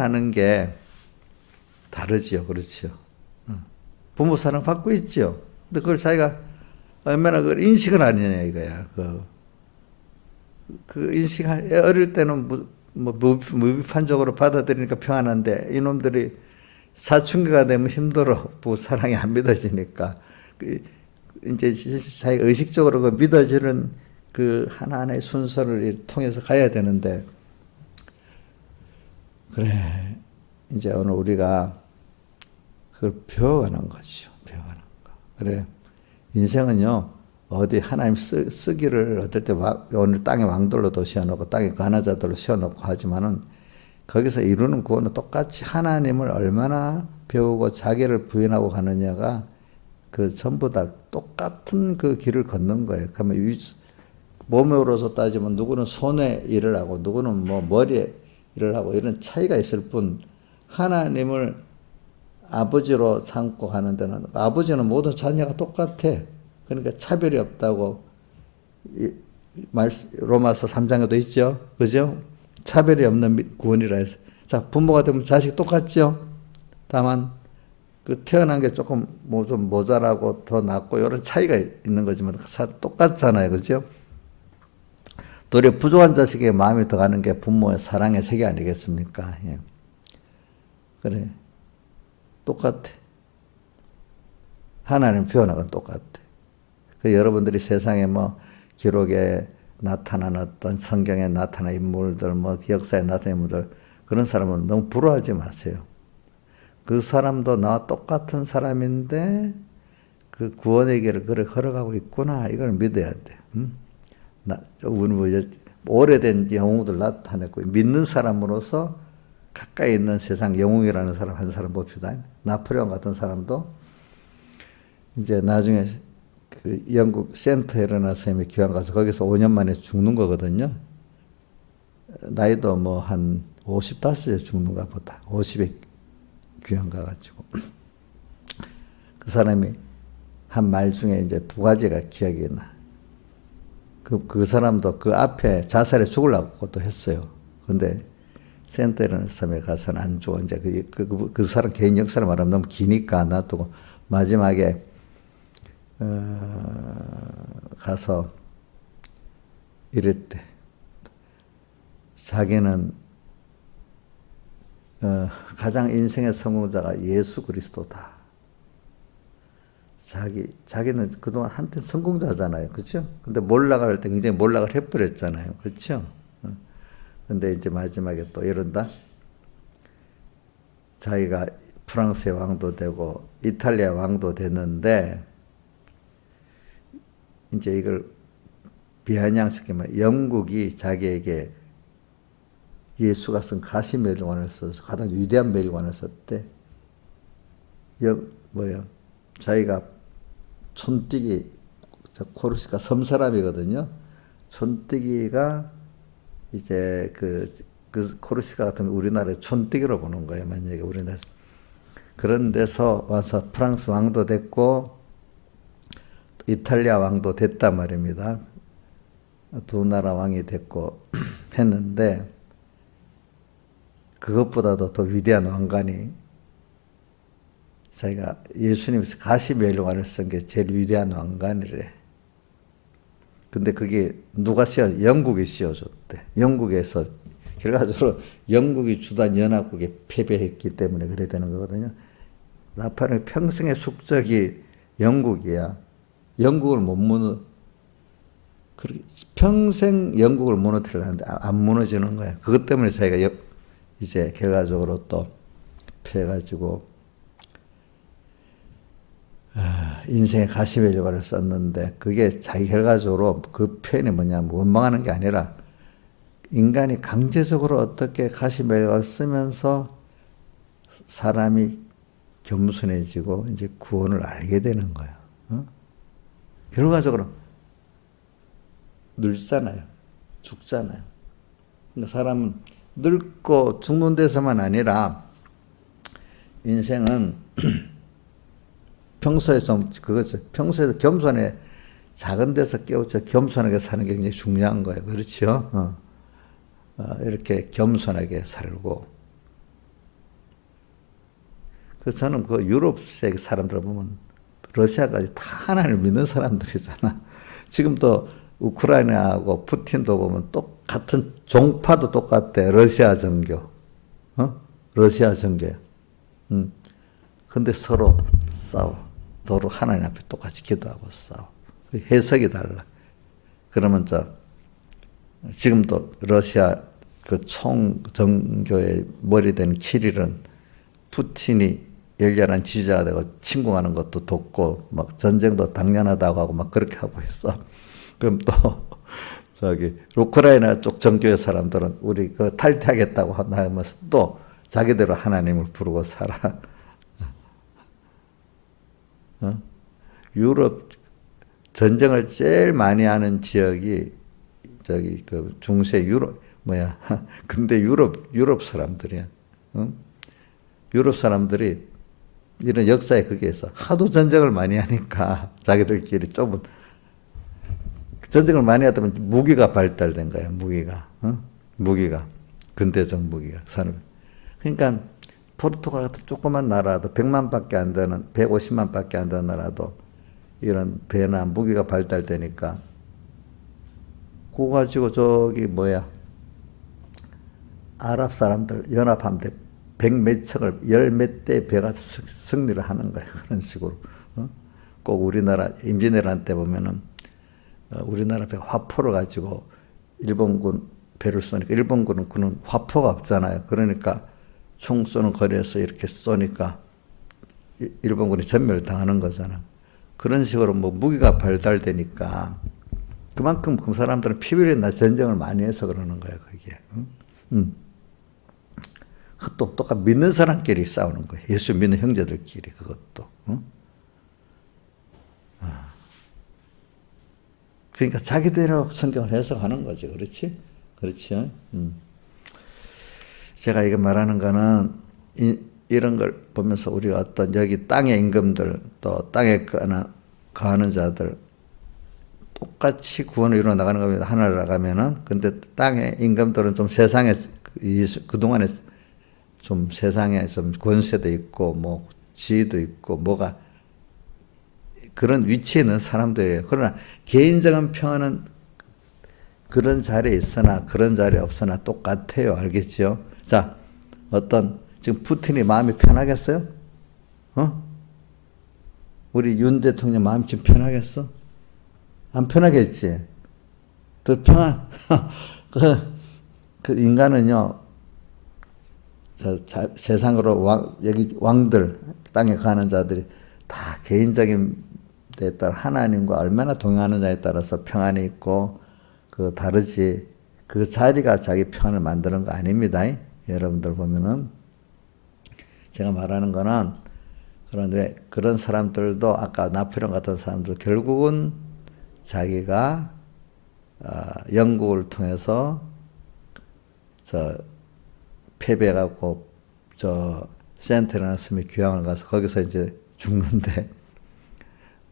하는 게 다르지요. 그렇죠? 부모 사랑 받고 있죠. 근데 그걸 자기가 얼마나 그걸 인식을 하느냐 이거야. 그 인식 어릴 때는 무비판적으로 받아들이니까 평안한데 이놈들이 사춘기가 되면 힘들어. 부모 사랑이 안 믿어지니까 이제 자기가 의식적으로 그 믿어지는 그 하나하나의 순서를 통해서 가야 되는데 그래 이제 오늘 우리가 그걸 배워가는 거죠. 배워가는 거. 그래 인생은요 어디 하나님 쓰기를 어떨 때 오늘 땅에 왕들로도 세워놓고 땅에 가난자들로 세워놓고 하지만은 거기서 이루는 구원은 똑같이 하나님을 얼마나 배우고 자기를 부인하고 가느냐가 그 전부 다 똑같은 그 길을 걷는 거예요. 그러면 몸으로서 따지면 누구는 손에 일을 하고 누구는 뭐 머리에 일을 하고 이런 차이가 있을 뿐 하나님을 아버지로 삼고 가는 데는 아버지는 모든 자녀가 똑같아. 그러니까 차별이 없다고 로마서 3장에도 있죠. 그죠? 차별이 없는 구원이라 해서. 자, 부모가 되면 자식 똑같죠? 다만 그 태어난 게 조금 뭐 좀 모자라고 더 낫고 이런 차이가 있는 거지만 똑같잖아요. 그죠? 도리어 부족한 자식의 마음이 더 가는 게 부모의 사랑의 세계 아니겠습니까? 예. 그래. 똑같아. 하나님 표현하고 똑같아. 그 여러분들이 세상에 뭐 기록에 나타난 어떤 성경에 나타난 인물들, 뭐 역사에 나타난 인물들 그런 사람은 너무 부러워하지 마세요. 그 사람도 나와 똑같은 사람인데 그 구원의 길을 그래 걸어가고 있구나 이걸 믿어야 돼. 우리 뭐 오래된 영웅들 나타냈고 믿는 사람으로서 가까이 있는 세상 영웅이라는 사람 한 사람 봅시다. 나폴레옹 같은 사람도 이제 나중에 그 영국 센트 헬레나 선생님이 귀환 가서 거기서 5년 만에 죽는 거거든요. 나이도 뭐 한 55에 죽는가 보다. 50에 귀환 가가지고. 그 사람이 한 말 중에 이제 두 가지가 기억이 나. 그 사람도 그 앞에 자살해 죽으려고 또 했어요. 근데 센트 헬레나 선생님에 가서는 안 죽어. 이제 그 사람 개인 역사를 말하면 너무 기니까 놔두고 마지막에 가서 이랬대. 자기는 가장 인생의 성공자가 예수 그리스도다. 자기는 그동안 한때 성공자잖아요. 그렇죠? 근데 몰락할 때 굉장히 몰락을 해버렸잖아요. 그렇죠? 근데 이제 마지막에 또 이런다. 자기가 프랑스의 왕도 되고 이탈리아 왕도 됐는데 이제 이걸 비아냥시키면 영국이 자기에게 예수가 쓴 가시멜관을 써서 가장 위대한 멜관을 썼대. 자기가 촌뜨기, 코르시카 섬 사람이거든요. 촌뜨기가 이제 그 코르시카 같은 우리나라의 촌뜨기로 보는 거예요. 만약에 우리나라 그런 데서 와서 프랑스 왕도 됐고 이탈리아 왕도 됐단 말입니다. 두 나라 왕이 됐고 했는데 그것보다도 더 위대한 왕관이 자기가 예수님께서 가시멜관을 쓴 게 제일 위대한 왕관이래. 근데 그게 누가 영국이 씌워줬대. 영국에서 결과적으로 영국이 주단 연합국에 패배했기 때문에 그래야 되는 거거든요. 나폴레옹 평생의 숙적이 영국이야. 영국을 못 평생 영국을 무너뜨리려는데 안 무너지는 거야. 그것 때문에 자기가 이제 결과적으로 또 패해가지고 인생의 가시멜관을 썼는데 그게 자기 결과적으로 그 표현이 뭐냐면 원망하는 게 아니라 인간이 강제적으로 어떻게 가시멜관을 쓰면서 사람이 겸손해지고 이제 구원을 알게 되는 거예요. 결과적으로 늙잖아요. 죽잖아요. 그러니까 사람은 늙고 죽는 데서만 아니라 인생은 평소에서 겸손해 작은 데서 깨우쳐 겸손하게 사는 게 굉장히 중요한 거예요. 그렇죠? 이렇게 겸손하게 살고 그래서 저는 그 유럽 세계 사람들 보면 러시아까지 다 하나님을 믿는 사람들이잖아. 지금도 우크라이나하고 푸틴도 보면 똑같은 종파도 똑같대. 러시아 정교. 러시아 정교. 근데 서로 싸워. 서로 하나님 앞에 똑같이 기도하고 싸워. 해석이 달라. 그러면 지금도 러시아 그 총정교의 머리 된 키릴은 푸틴이 열렬한 지지자가 되고 침공하는 것도 돕고 막 전쟁도 당연하다고 하고 막 그렇게 하고 있어. 그럼 또 우크라이나 쪽 정교의 사람들은 우리 그 탈퇴하겠다고 하면서 또 자기대로 하나님을 부르고 살아. 유럽 전쟁을 제일 많이 하는 지역이 그 중세 유럽 근데 유럽 사람들이야. 유럽 사람들이 이런 역사에 그게 있어. 하도 전쟁을 많이 하니까 자기들끼리 좁은 전쟁을 많이 하다 보면 무기가 발달된 거야. 무기가 근대적 무기가 산업. 그러니까 포르투갈 같은 조그만 나라도 100만밖에 안 되는 150만밖에 안 되는 나라도 이런 배나 무기가 발달되니까 그거 가지고 아랍 사람들 연합하면 돼. 100몇 척을 10몇 대 배가 승리를 하는 거예요. 그런 식으로. 꼭 우리나라 임진왜란 때 보면은 우리나라 배가 화포를 가지고 일본군 배를 쏘니까 일본군은 그는 화포가 없잖아요. 그러니까 총 쏘는 거리에서 이렇게 쏘니까 일본군이 전멸당하는 거잖아. 그런 식으로 무기가 발달되니까 그만큼 그 사람들은 피비린나 전쟁을 많이 해서 그러는 거예요. 그게. 그것도 똑같이 믿는 사람끼리 싸우는 거예요. 예수 믿는 형제들끼리 그것도. 그러니까 자기대로 성경을 해석하는 거지. 그렇지? 그렇죠? 제가 이거 말하는 거는 이런 걸 보면서 우리가 어떤 여기 땅의 임금들 또 땅에 거하는 자들 똑같이 구원을 이루어 나가는 겁니다. 하늘을 나가면은. 근데 땅의 임금들은 좀 세상에 그동안에 좀 세상에 좀 권세도 있고 지위도 있고 뭐가 그런 위치에 있는 사람들이에요. 그러나 개인적인 평안은 그런 자리에 있으나 그런 자리에 없으나 똑같아요. 알겠죠? 자, 지금 푸틴이 마음이 편하겠어요? 우리 윤 대통령 마음이 지금 편하겠어? 안 편하겠지? 더 평안. 그 인간은요, 세상으로 여기 왕들, 땅에 가는 자들이 다 개인적인 데 따라 하나님과 얼마나 동행하느냐에 따라서 평안이 있고, 다르지. 그 자리가 자기 평안을 만드는 거 아닙니다. 여러분들 보면은. 제가 말하는 거는, 그런데 그런 사람들도 아까 나폴레옹 같은 사람도 결국은 자기가 영국을 통해서 패배해갖고 센테르나스미 귀향을 가서 거기서 이제 죽는데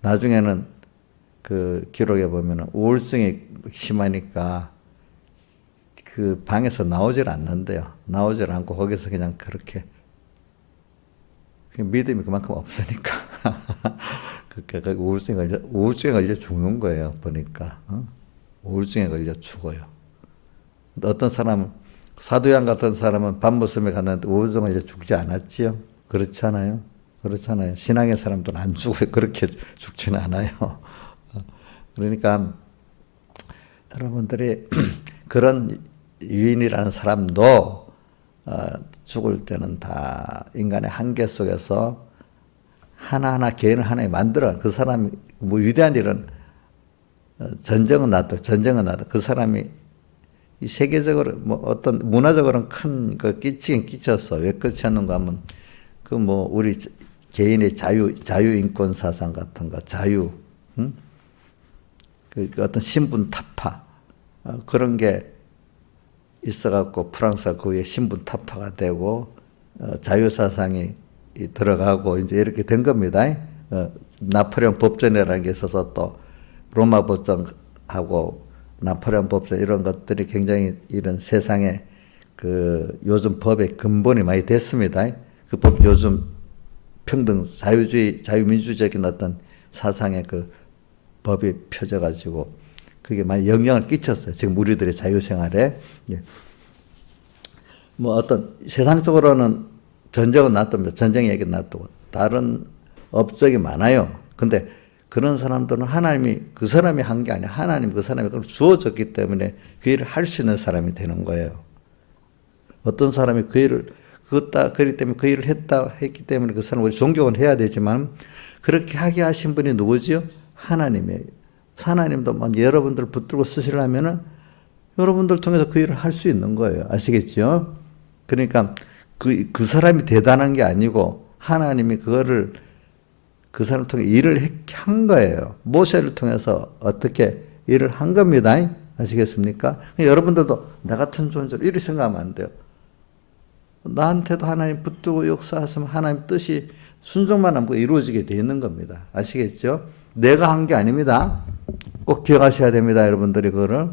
나중에는 그 기록에 보면은 우울증이 심하니까 그 방에서 나오질 않는데요. 나오질 않고 거기서 그냥 그렇게 믿음이 그만큼 없으니까 그러니까 우울증에 걸려 죽는 거예요. 보니까 우울증에 걸려 죽어요. 어떤 사람은 사도양 같은 사람은 밤무섬에 갔는데 우울증에 걸려 죽지 않았지요. 그렇잖아요. 신앙의 사람들은 안 죽어요. 그렇게 죽지는 않아요. 그러니까 여러분들이 그런 유인이라는 사람도 죽을 때는 다 인간의 한계 속에서 하나하나 개인을 하나에 만들어. 그 사람이 위대한 일은 전쟁은 나도 그 사람이 이 세계적으로 어떤 문화적으로는 큰 그 끼치긴 끼쳤어. 왜 끼쳤는가 하면 우리 개인의 자유 인권 사상 같은 거 그 어떤 신분 타파 그런 게 있어갖고 프랑스가 그 위에 신분 타파가 되고 자유 사상이 들어가고 이제 이렇게 된 겁니다. 나폴레옹 법전이라는 게 있어서 또 로마 법전하고 나폴레옹 법전 이런 것들이 굉장히 이런 세상에 그 요즘 법의 근본이 많이 됐습니다. 그 법 요즘 평등, 자유주의, 자유민주적인 어떤 사상의 그 법이 펴져가지고 그게 많이 영향을 끼쳤어요. 지금 우리들의 자유생활에. 예. 뭐 어떤 세상적으로는 전쟁은 놔둡니다. 전쟁 얘기 놔두고 다른 업적이 많아요. 근데 그런 사람들은 하나님이 그 사람이 한 게 아니라 하나님 그 사람이 그걸 주어졌기 때문에 그 일을 할 수 있는 사람이 되는 거예요. 어떤 사람이 그 일을 그렇기 때문에 그 일을 했기 때문에 그 사람을 우리 존경은 해야 되지만 그렇게 하게 하신 분이 누구지요? 하나님이에요. 하나님도 여러분들 붙들고 쓰시려면은 여러분들 통해서 그 일을 할 수 있는 거예요. 아시겠죠? 그러니까 그 사람이 대단한 게 아니고 하나님이 그거를 그 사람을 통해 일을 한 거예요. 모세를 통해서 어떻게 일을 한 겁니다. 아시겠습니까? 여러분들도 나 같은 존재로 이렇게 생각하면 안 돼요. 나한테도 하나님 붙들고 역사하시면 하나님 뜻이 순종만 하면 이루어지게 되어 있는 겁니다. 아시겠죠? 내가 한 게 아닙니다. 꼭 기억하셔야 됩니다. 여러분들이 그거를.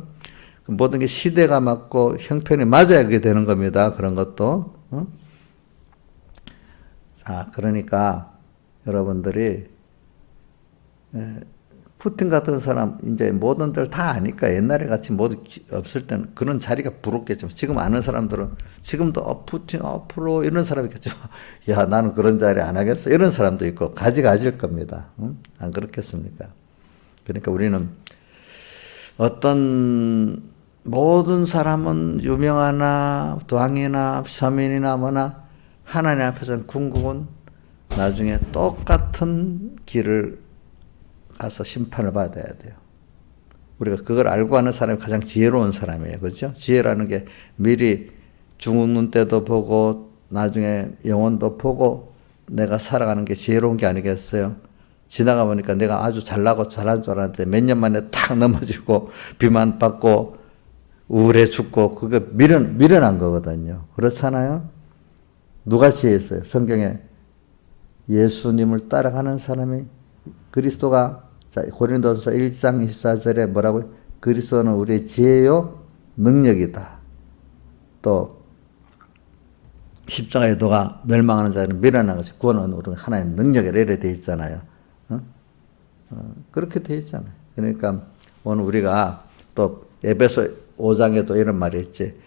모든 게 시대가 맞고 형편이 맞아야 그게 되는 겁니다. 그런 것도. 자, 그러니까 여러분들이 푸틴 같은 사람 이제 모든 들 다 아니까 옛날에 같이 모두 없을 때는 그런 자리가 부럽겠지만 지금 아는 사람들은 지금도 푸틴 앞으로 이런 사람이 있겠죠. 야, 나는 그런 자리 안 하겠어. 이런 사람도 있고 가질 겁니다. 안 그렇겠습니까? 그러니까 우리는 어떤 모든 사람은 유명하나 왕이나 서민이나 뭐나 하나님 앞에서는 궁극은 나중에 똑같은 길을 가서 심판을 받아야 돼요. 우리가 그걸 알고 하는 사람이 가장 지혜로운 사람이에요. 그렇죠? 지혜라는 게 미리 죽는 때도 보고 나중에 영혼도 보고 내가 살아가는 게 지혜로운 게 아니겠어요? 지나가 보니까 내가 아주 잘나고 잘한 줄 알았는데 몇 년 만에 탁 넘어지고 비만 받고 우울해 죽고 그게 미련한 거거든요. 그렇잖아요? 누가 지혜했어요? 성경에 예수님을 따라가는 사람이 그리스도가 자, 고린도전서 1장 24절에 뭐라고요? 그리스도는 우리의 지혜요 능력이다. 또 십자가의 도가 멸망하는 자는 미련한 것이 구원은 우리 하나님 능력에 이래 돼 있잖아요. 그렇게 돼 있잖아요. 그러니까 오늘 우리가 또 에베소 5장에도 이런 말이 있지.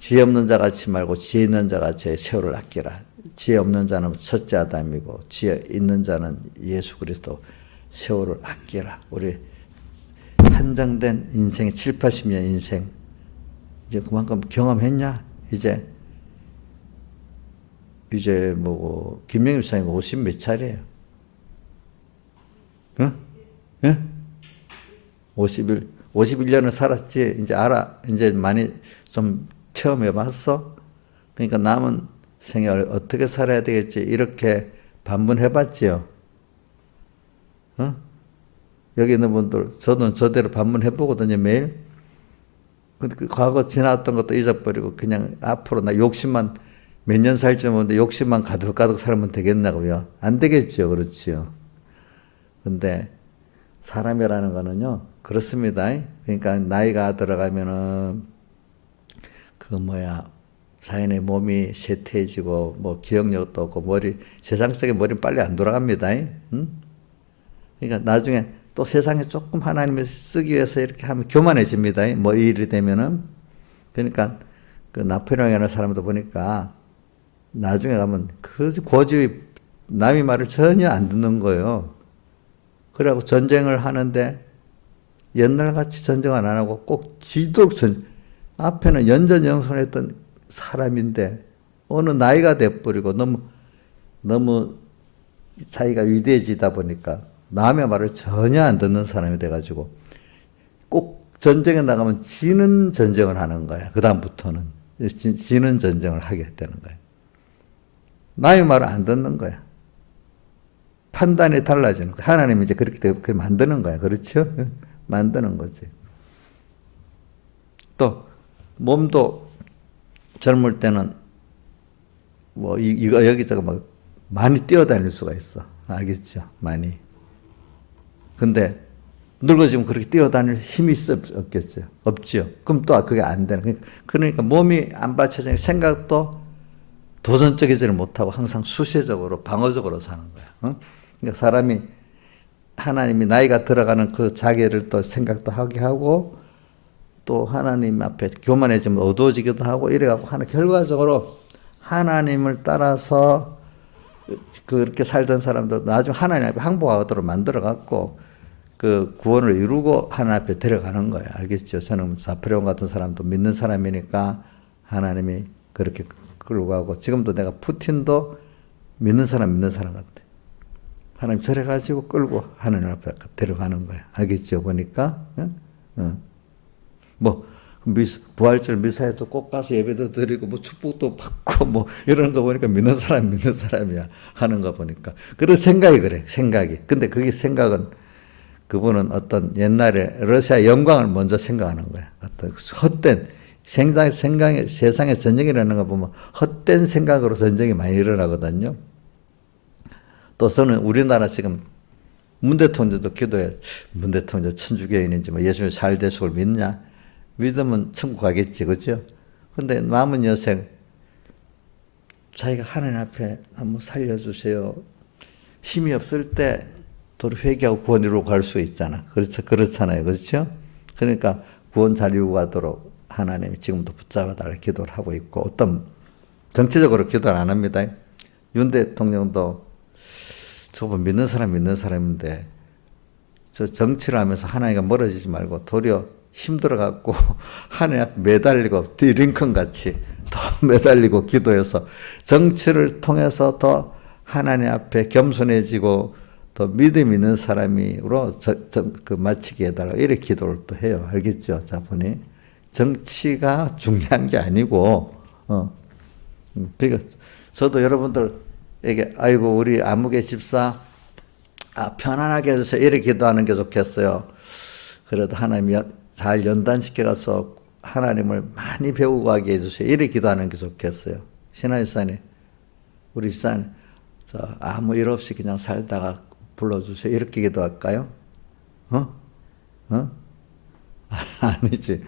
지혜 없는 자 같이 말고 지혜 있는 자 같이 세월을 아끼라. 지혜 없는 자는 첫째 아담이고 지혜 있는 자는 예수 그리스도. 세월을 아끼라. 우리 한정된 인생의 7, 80년 인생 이제 그만큼 경험했냐? 이제 뭐 김영일 사님 50 몇 차례예요. 응? 응? 51년을 살았지. 이제 알아. 이제 많이 좀 체험해 봤어. 그러니까 남은 생을 어떻게 살아야 되겠지. 이렇게 반문해 봤지요. 여기 있는 분들, 저는 저대로 반문해 보거든요, 매일. 근데 그 과거 지나왔던 것도 잊어버리고, 그냥 앞으로 나 욕심만, 몇 년 살지 모르는데 욕심만 가득가득 살면 되겠냐고요. 안 되겠죠, 그렇지요. 근데 사람이라는 거는요, 그렇습니다. 그러니까 나이가 들어가면은, 자연의 몸이 쇠퇴해지고, 뭐 기억력도 없고, 세상적인 머리는 빨리 안 돌아갑니다. 그러니까 나중에 또 세상에 조금 하나님을 쓰기 위해서 이렇게 하면 교만해집니다. 뭐 이 일이 되면은. 그러니까 그 나폴레옹이라는 사람도 보니까 나중에 가면 그 고집이 남의 말을 전혀 안 듣는 거예요. 그래갖고 전쟁을 하는데 옛날같이 전쟁을 안 하고 꼭 앞에는 연전영선했던 사람인데 어느 나이가 돼버리고 너무 자기가 위대해지다 보니까 남의 말을 전혀 안 듣는 사람이 돼가지고 꼭 전쟁에 나가면 지는 전쟁을 하는 거야. 그 다음부터는 지는 전쟁을 하게 되는 거야. 남의 말을 안 듣는 거야. 판단이 달라지는 거야. 하나님이 이제 그렇게 만드는 거야. 그렇죠? 만드는 거지. 또 몸도 젊을 때는 뭐 이거 여기저기 막 많이 뛰어다닐 수가 있어. 알겠죠? 많이. 근데 늙어지면 그렇게 뛰어다닐 힘이 없겠죠? 없죠. 그럼 또 그게 안 되는. 그러니까 몸이 안 받쳐지니까 생각도 도전적이지를 못하고 항상 수세적으로 방어적으로 사는 거야. 그러니까 사람이 하나님이 나이가 들어가는 그 자기를 또 생각도 하게 하고 또 하나님 앞에 교만해지면 어두워지기도 하고 이래갖고 하는 결과적으로 하나님을 따라서 그렇게 살던 사람도 나중에 하나님 앞에 항복하도록 만들어갖고 그 구원을 이루고 하나님 앞에 데려가는 거예요. 알겠죠? 저는 나폴레옹 같은 사람도 믿는 사람이니까 하나님이 그렇게 끌고 가고 지금도 내가 푸틴도 믿는 사람 같아. 하나님 저래가지고 끌고 하나님 앞에 데려가는 거야. 알겠죠? 보니까 뭐 부활절 미사에도 꼭 가서 예배도 드리고 뭐 축복도 받고 뭐 이러는 거 보니까 믿는 사람이야 하는 거 보니까 그런 생각이 그래. 생각이. 근데 그게 생각은 그분은 어떤 옛날에 러시아 영광을 먼저 생각하는 거야. 어떤 헛된 세상에 전쟁이 일어나는 거 보면 헛된 생각으로 전쟁이 많이 일어나거든요. 또 저는 우리나라 지금 문 대통령도 기도해. 문 대통령 천주교인인지 뭐 예수님 살대속을 믿냐? 믿으면 천국 가겠지, 그죠? 근데 남은 여생 자기가 하나님 앞에 한번 살려주세요. 힘이 없을 때 도리 회개하고 구원 이루고 갈 수 있잖아. 그렇잖아요, 그렇죠? 그러니까 구원 잘 이루고 가도록 하나님이 지금도 붙잡아달라 기도를 하고 있고 어떤 정치적으로 기도를 안 합니다. 윤 대통령도 저분 믿는 사람인데 저 정치를 하면서 하나님과 멀어지지 말고 도리어 힘들어갖고 하나님 앞에 매달리고 링컨 같이 더 매달리고 기도해서 정치를 통해서 더 하나님 앞에 겸손해지고 더 믿음 있는 사람으로 마치게 해달라고 이렇게 기도를 또 해요. 알겠죠? 자 보니 정치가 중요한 게 아니고 그러니까 저도 여러분들에게 아이고 우리 아무개 집사 편안하게 해주세요 이렇게 기도하는 게 좋겠어요. 그래도 하나님이 잘 연단시켜가서 하나님을 많이 배우고 가게 해주세요. 이렇게 기도하는 게 좋겠어요. 신하일산에 우리 일산 아무 일 없이 그냥 살다가 불러주세요. 이렇게 기도할까요? 아니지.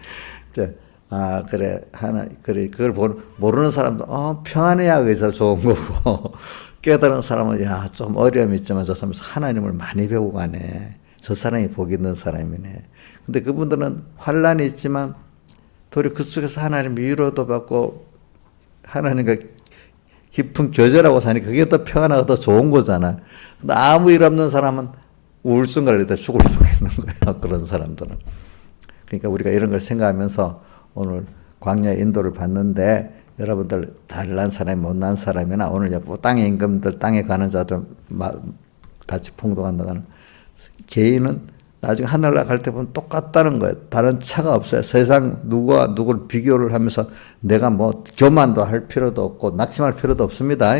그래 그걸 모르는 사람도 평안해야 그래서 좋은 거고 깨달은 사람은 좀 어려움이 있지만 저 사람은 하나님을 많이 배우고 가네. 저 사람이 복 있는 사람이네. 근데 그분들은 환란이 있지만 도리 그 속에서 하나님 위로도 받고 하나님과 깊은 교제라고 사니까 그게 더 평안하고 더 좋은 거잖아. 근데 아무 일 없는 사람은 우울증 걸리다 죽을 수가 있는 거야. 그런 사람들은. 그러니까 우리가 이런 걸 생각하면서 오늘 광야의 인도를 받는데 여러분들 잘난 사람이 못난 사람이나 오늘 땅의 임금들 땅에 가는 자들 같이 풍덩한다가는 개인은 나중에 하늘나라 갈 때 보면 똑같다는 거예요. 다른 차가 없어요. 세상 누구와 누구를 비교를 하면서 내가 뭐 교만도 할 필요도 없고 낙심할 필요도 없습니다.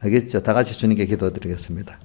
알겠죠? 다 같이 주님께 기도드리겠습니다.